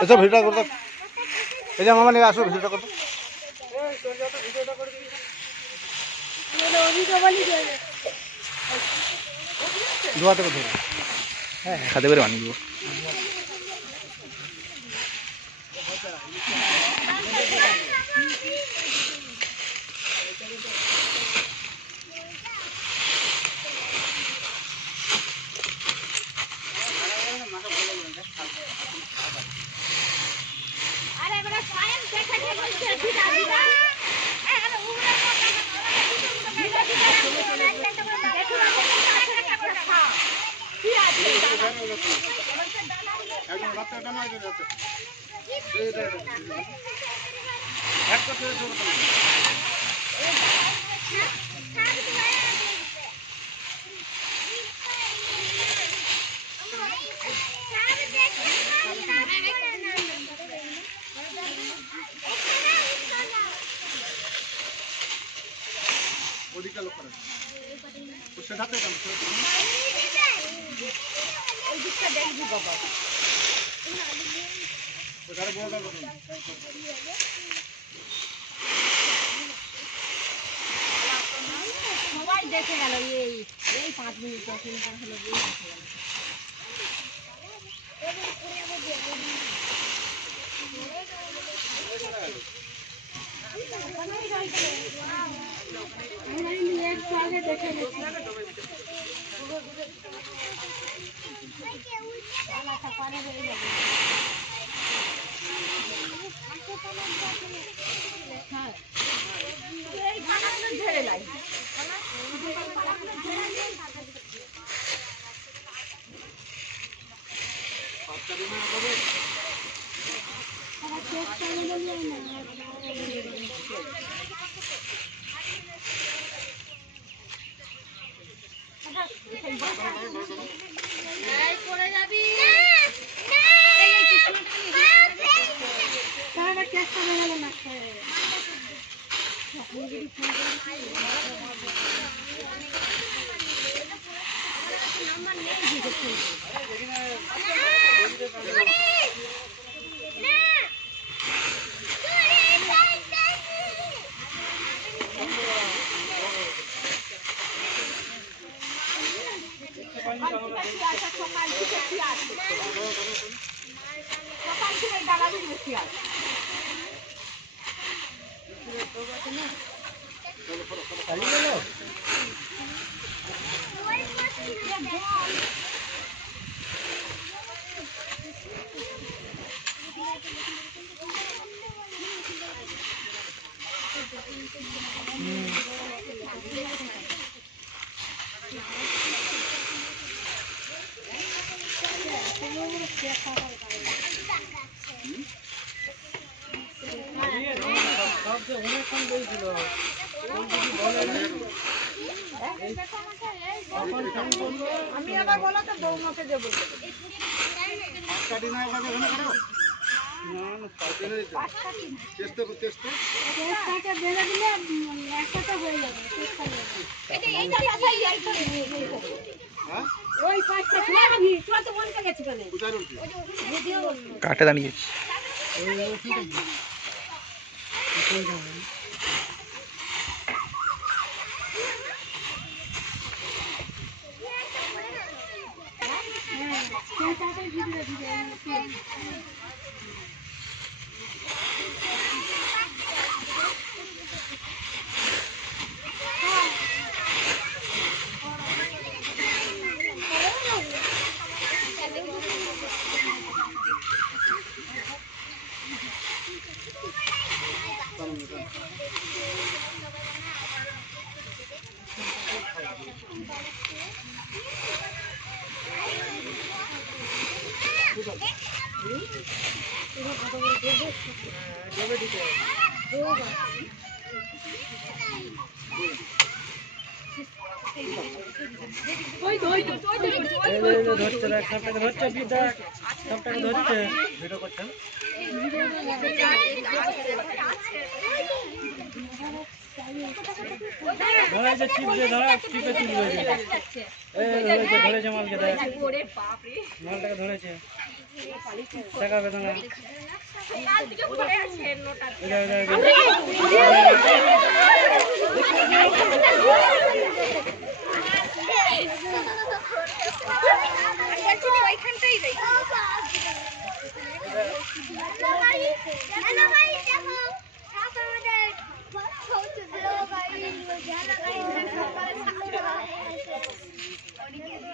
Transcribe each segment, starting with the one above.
আচ্ছা ভিডিওটা করতে এই যে মামা নিয়ে আসো ভিডিওটা করতে দুয়াতে ধরে হ্যাঁ খাতে করে বানিয়ে দেবো ওদিকে লোক করে उससे जाते हैं এই দিকটা দেখবি বাবা ওখানে বড় বড় সবাই দেখে গেল এই 5 মিনিট 10 মিনিট হলো এই দেখে গেল আমি আবার বলা তো বৌমাকে দেব কাটে দাঁড়িয়ে ধরেছে মালকে ধরেছে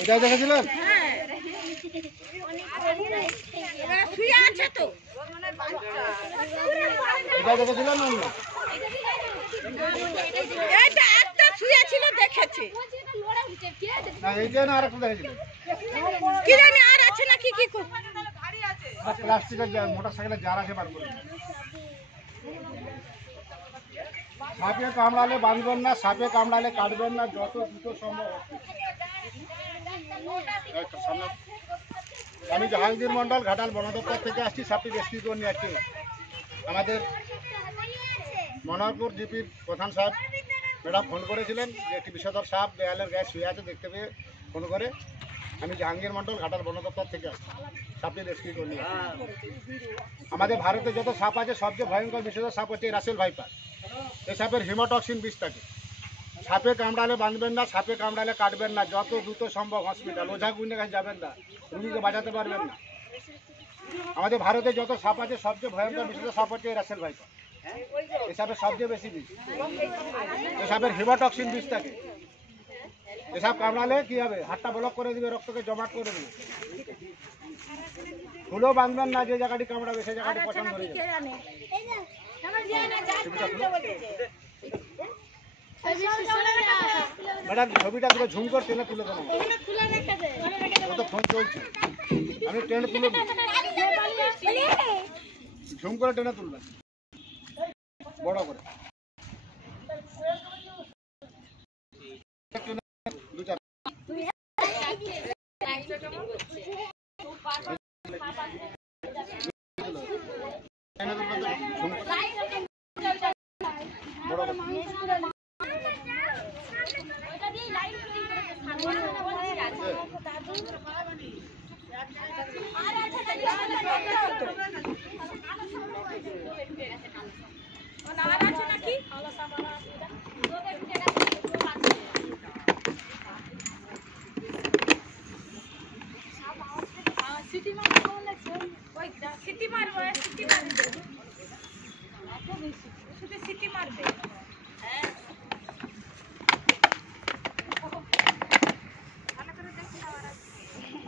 এটাই দেখেছিলেন? এটা দেখেছিলেন না? না এইটা না আর একটা দেখেছিলেন? প্লাস্টিকের মোটরসাইকেলের জার আছে বার করে। সাপে কামড়ালে বাঁধবেন না, সাপে কামড়ালে কাটবেন না, যত দ্রুত সম্ভব। আমি জাহাঙ্গীর মন্ডল, ঘাটাল বন দপ্তর থেকে আসছি। সাপটি রেস্কিউ করে নিয়ে আসছি। আমাদের মনোহরপুর জিপির প্রধান সাহেব ম্যাডাম ফোন করেছিলেন যে একটি বিষধর সাপ দেয়ালের গায়ে শুয়ে আছে, দেখতে পেয়ে ফোন করে আমি জাহাঙ্গীর মন্ডল, ঘাটাল বন দপ্তর থেকে আসছি। সাপটি রেস্কিউ করে নিয়ে আসছি। আমাদের ভারতে যত সাপ আছে সবচেয়ে ভয়ঙ্কর বিষধর সাপ হচ্ছে রাসেল ভাইপার। এই সাপের হিমোটক্সিন বিষ থাকে। সাপে কামড়ালে বাঁধবেন না, সাপে কামড়ালে কাটবেন না, যত দ্রুত সম্ভব হসপিটাল। ওঝা গুণের কাছে যাবেন না, রুগীকে বাঁচাতে পারবেন না। আমাদের ভারতে যত সাপ আছে সবচেয়ে ভয়ঙ্কর বিষধর সাপ হচ্ছে রাসেল ভাইপার। এই সাপের সবচেয়ে বেশি বিষ। এই সাপের হিমোটক্সিন বিষ থাকে। এসব কামড়ালে কি হবে? হাতটা ব্লক করে দিবে, রক্তকে জমাট করে দিবে। ফুলও বাঁধবেন না, যে জায়গাটি কামড়াবে সেই জায়গাটি পছন্দ ধরে যাবে। ম্যাডাম ছবিটা তুলে ঝুম করে টেনে তুলে দেবো। ও তো ফোন চলছে, আমি টেনে তুলে ঝুম করে টেনে তুলবেন বড় করে।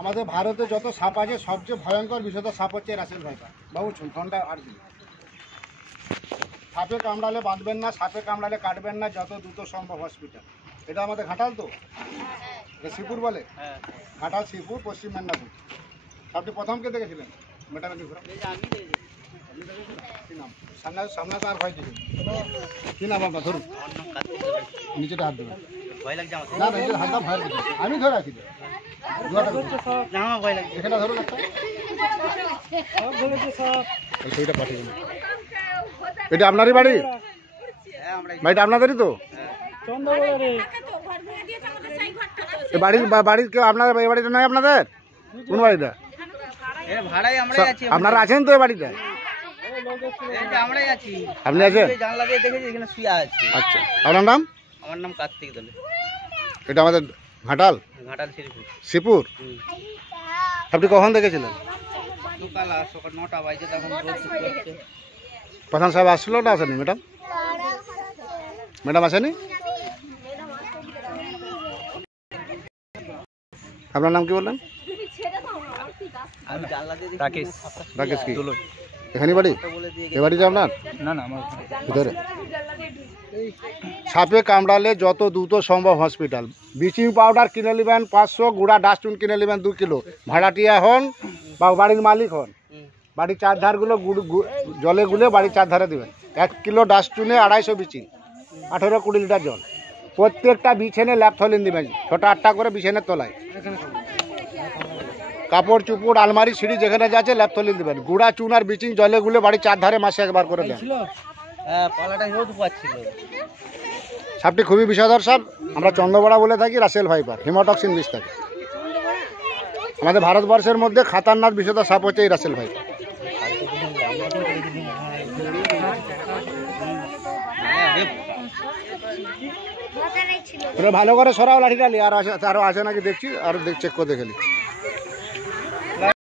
আমাদের ভারতে যত সাপ আছে সবচেয়ে ভয়ঙ্কর বিষধর সাপ হচ্ছে রাসেল ভাইপার। বাবু ঠোঁটটা আর দিন। সাপে কামড়ালে বাঁধবেন না, সাপে কামড়ালে কাটবেন না, যত দ্রুত সম্ভব হসপিটাল। এটা আমাদের ঘাটাল তো, শ্রীপুর বলে। ঘাটাল, শ্রীপুর, পশ্চিম মেদিনীপুর। আপনি প্রথম কে দেখেছিলেন? মেটামেটি কি নাম? সামনে তো আর ভয় দিবেন। কি নাম আপনার? ধরুন নিচেটা হাত দেবেন। না না, এটা হাতটা ভয় দিবেন। আমি ধরে রাখি এখানে ধরুন একটা। সেইটা পাঠিয়ে দিন। এটা আপনারই বাড়ি? বাড়িটা আপনাদেরই তো? বাড়ির কেউ আপনাদের এই বাড়িটা নয় আপনাদের? কোন বাড়িটা? আপনারা আছেন তো এই বাড়িটা? আপনি আছেন? আচ্ছা, আপনার নাম? আমার নাম কার্তিক দলে। এটা আমাদের ঘাটাল, ঘাটাল শ্রীপুর। আপনি কখন দেখেছিলেন? সকাল 9টা বাজে, তখন প্রধান সাহেব আসছিল না আসেনি? ম্যাডাম ম্যাডাম আসেনি? আপনার নাম কি বললেন? রাকেশ। রাকেশ কি এখানে বাড়ি? এ বাড়িটা আপনার? না না, আমার ভিতরে। সাপে কামড়ালে যত দ্রুত সম্ভব হসপিটাল। ব্লিচিং পাউডার কিনে নেবেন 500, গুঁড়া ডাস্টবিন কিনে নেবেন 2 কিলো। ভাড়াটিয়া হন বা বাড়ির মালিক হন, বাড়ির চারধারগুলো জলে গুলে বাড়ির চারধারে দেবেন। 1 কিলো ডাস্টবিনে 250 ব্লিচিং, 18-20 লিটার জল। প্রত্যেকটা বিছানে ল্যাপথলিন দেবেন, 6টা-8টা করে বিছানের তলায়। কাপড় চুপড় আলমারি সিঁড়ি যেখানে যাচ্ছে ল্যাপথলিন দেবেন। গুঁড়া চুন আর ব্লিচিং জলে গুলে বাড়ির চারধারে মাসে একবার করে দেন। সাপটি খুবই বিষধর সাপ। আমরা চন্দ্রবড়া বলে থাকি। রাসেল ভাইপার, হিমোটক্সিন বিষ থাকে। আমাদের ভারতবর্ষের মধ্যে খাতারনাক বিষধর সাপ হচ্ছে এই রাসেল ভাই। ভালো করে সরাও লাঠিটা, আর আরো আছে নাকি দেখছি, আর চেক করে দেখে নি।